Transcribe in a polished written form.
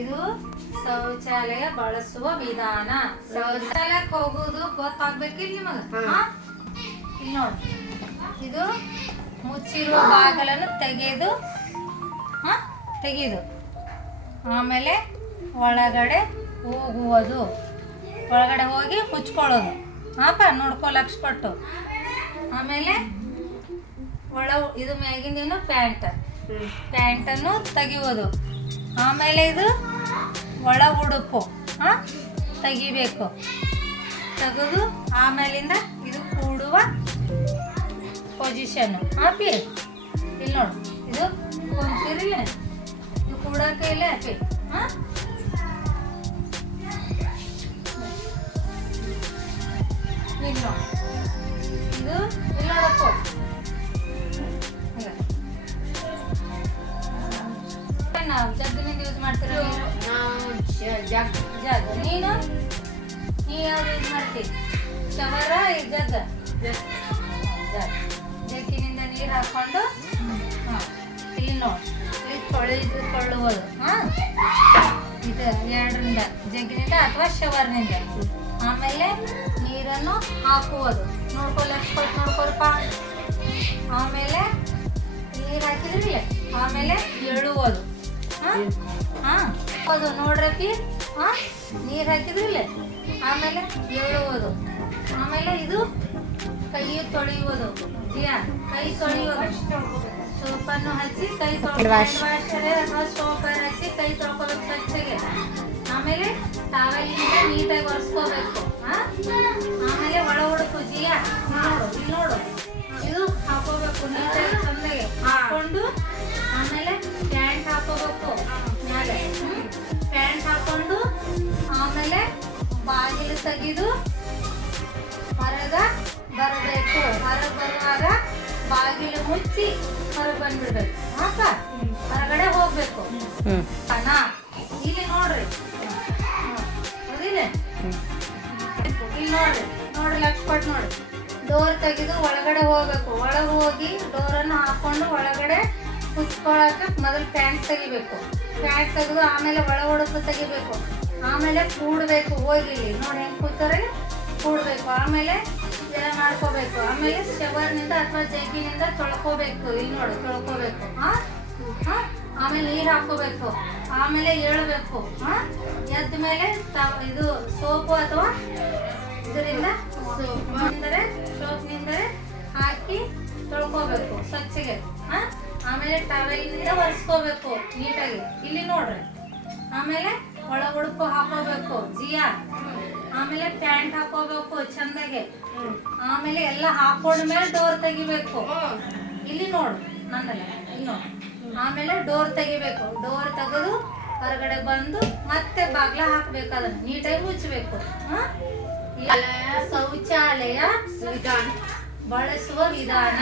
ಇದು ಶೌಚಾಲಯ ಬಳಸುವ ವಿಧಾನ. ಶೌಚಾಲಯಕ್ಕೆ ಹೋಗುದು ಗೊತ್ತಾಗ್ಬೇಕಿಲ್ಲ ನಿಮಗೆ. ಇಲ್ಲಿ ನೋಡಿ, ಇದು ಮುಚ್ಚಿರುವ ಬಾಗಿಲನ್ನು ತೆಗೆದು ಆಮೇಲೆ ಒಳಗಡೆ ಹೋಗುವುದು, ಒಳಗಡೆ ಹೋಗಿ ಮುಚ್ಕೊಳ್ಳೋದು. ನೋಡ್ಕೊ ಲಕ್ಷ ಕೊಟ್ಟು. ಆಮೇಲೆ ಇದು ಮ್ಯಾಗಿಂದೇನು ಪ್ಯಾಂಟನ್ನು ತೆಗೆಯುವುದು. ಆಮೇಲೆ ಇದು ಒಳ ಉಡುಪು ತೆಗಿಬೇಕು. ತೆಗೆದು ಆಮೇಲಿಂದ ಇದು ಕೂಡುವ ಪೊಸಿಷನ್ನು. ಇಲ್ಲಿ ನೋಡು, ಇದು ಕುಂತಿರಲಿ, ಇದು ಕೂಡಕ್ಕೆ ಇಲ್ಲ ಅಪ್ಪಿ. ಇಲ್ಲಿ ನೋಡಿ, ಇದು ಇಲ್ಲಿ ನೋಡಪ್ಪ. ನಾವು ಜಗ್ಗಿನಿಂದ ಯೂಸ್ ಮಾಡ್ತೀರ. ಜಗ್ ನೀನು ಯಾವ್ದು ಯೂಸ್ ಮಾಡ್ತೀವಿ? ಶವರ ಜಗ್ಗಿನಿಂದ ನೀರು ಹಾಕೊಂಡು ಇಲ್ಲಿ ನೋಡಿ, ಇಲ್ಲಿ ತೊಳೆದುಕೊಳ್ಳುವುದು. ಇದು ಎರಡರಿಂದ, ಜಗ್ಗಿನಿಂದ ಅಥವಾ ಶವರ್ನಿಂದ. ಆಮೇಲೆ ನೀರನ್ನು ಹಾಕುವುದು. ನೋಡ್ಕೊಳಪ್ಪ. ಆಮೇಲೆ ನೀರು ಹಾಕಿದ್ರಿ, ಆಮೇಲೆ ಎಳುವುದು. ಅದು ನೋಡ್ರಪ್ಪಿ, ನೀರು ಹಾಕಿದ್ರಿಲ್ಲ, ಆಮೇಲೆ ಎಳುವುದು. ಆಮೇಲೆ ಇದು ಕೈ ತೊಳೆಯುವುದು. ಕೈ ತೊಳೆಯುವುದು. ಸೋಪನ್ನು ಹಚ್ಚಿ ಕೈ ಅಥವಾ ಸೋಪರ್ ಹಚ್ಚಿ ಕೈ ತೊಳ್ಕೋಬೇಕು ಸ್ವಚ್ಛಗೆ. ಆಮೇಲೆ ಟವಲಿಂದ ನೀಟಾಗಿ ಒರೆಸ್ಕೋಬೇಕು. ಆಮೇಲೆ ಒಳ ಉಡುಪು ಇಲ್ಲಿ ನೋಡು, ಇದು ಹಾಕೋಬೇಕು ನೀಟಾಗಿ ಚಂದಾಗಿ ಹಾಕೊಂಡು. ಆಮೇಲೆ ಪ್ಯಾಂಟ್ ಹಾಕೋಬೇಕು ಮೇಲೆ. ಪ್ಯಾಂಟ್ ಹಾಕೊಂಡು ಆಮೇಲೆ ಬಾಗಿಲು ತೆಗೆದು ಹೊರಗೆ ಬರಬೇಕು. ಹೊರಗೆ ಬರುವಾಗ ಬಾಗಿಲು ಮುಚ್ಚಿ ಹೊರಗೆ ಬಂದ್ಬಿಡ್ಬೇಕು. ಹೊರಗಡೆ ಹೋಗ್ಬೇಕು. ಇಲ್ಲಿ ನೋಡ್ರಿ, ಇಲ್ಲಿ ನೋಡ್ರಿ ಲಕ್ಷ ಕೊಟ್ಟು ನೋಡಿ. ಡೋರ್ ತೆಗೆದು ಒಳಗಡೆ ಹೋಗ್ಬೇಕು. ಒಳಗೆ ಹೋಗಿ ಡೋರನ್ನು ಹಾಕೊಂಡು ಒಳಗಡೆ ಕುತ್ಕೊಳಕ್ಕೆ ಮೊದಲು ಪ್ಯಾಂಟ್ ತೆಗಿಬೇಕು. ಪ್ಯಾಂಟ್ ತೆಗೆದು ಆಮೇಲೆ ಒಳ ಉಡುಪು ತೆಗಿಬೇಕು. ಆಮೇಲೆ ಕೂಡಬೇಕು. ಹೋಗಿ ನೋಡಿ ಹೆಂಗೆ ಕೂತಾರೆ, ಕೂಡಬೇಕು. ಆಮೇಲೆ ಇದೆಲ್ಲ ಮಾಡ್ಕೋಬೇಕು. ಆಮೇಲೆ ಶವರ್ನಿಂದ ಅಥವಾ ಜಗ್ಗಿನಿಂದ ತೊಳ್ಕೋಬೇಕು. ಇಲ್ಲಿ ನೋಡಿ, ತೊಳ್ಕೋಬೇಕು. ಆಮೇಲೆ ನೀರು ಹಾಕೋಬೇಕು. ಆಮೇಲೆ ಏಳಬೇಕು. ಎದ್ದ ಮೇಲೆ ಇದು ಸೋಪು ಅಥವಾ ಇದರಿಂದ ಸೋಪ್ನಿಂದರೆ ಹಾಕಿ ತೊಳ್ಕೋಬೇಕು ಸ್ವಚ್ಛಗೆ. ಆಮೇಲೆ ಟವೆಲ್ನಿಂದ ಒರೆಸ್ಕೋಬೇಕು ನೀಟಾಗಿ. ಇಲ್ಲಿ ನೋಡ್ರಿ. ಆಮೇಲೆ ಒಳ ಉಡುಪು ಹಾಕೋಬೇಕು ಆಮೇಲೆ ಪ್ಯಾಂಟ್ ಹಾಕೋಬೇಕು ಚಂದಾಗೆ. ಆಮೇಲೆ ಎಲ್ಲ ಹಾಕೊಂಡ್ಮೇಲೆ ಡೋರ್ ತೆಗಿಬೇಕು. ಇಲ್ಲಿ ನೋಡು ನನ್ನಲ್ಲ, ಇಲ್ಲಿ ನೋಡು. ಆಮೇಲೆ ಡೋರ್ ತೆಗಿಬೇಕು. ಡೋರ್ ತೆಗೆದು ಹೊರಗಡೆ ಬಂದು ಮತ್ತೆ ಬಾಗ್ಲ ಹಾಕ್ಬೇಕು. ಅದನ್ನ ನೀಟಾಗಿ ಮುಚ್ಚಬೇಕು. ಶೌಚಾಲಯ ಬಳಸುವ ವಿಧಾನ.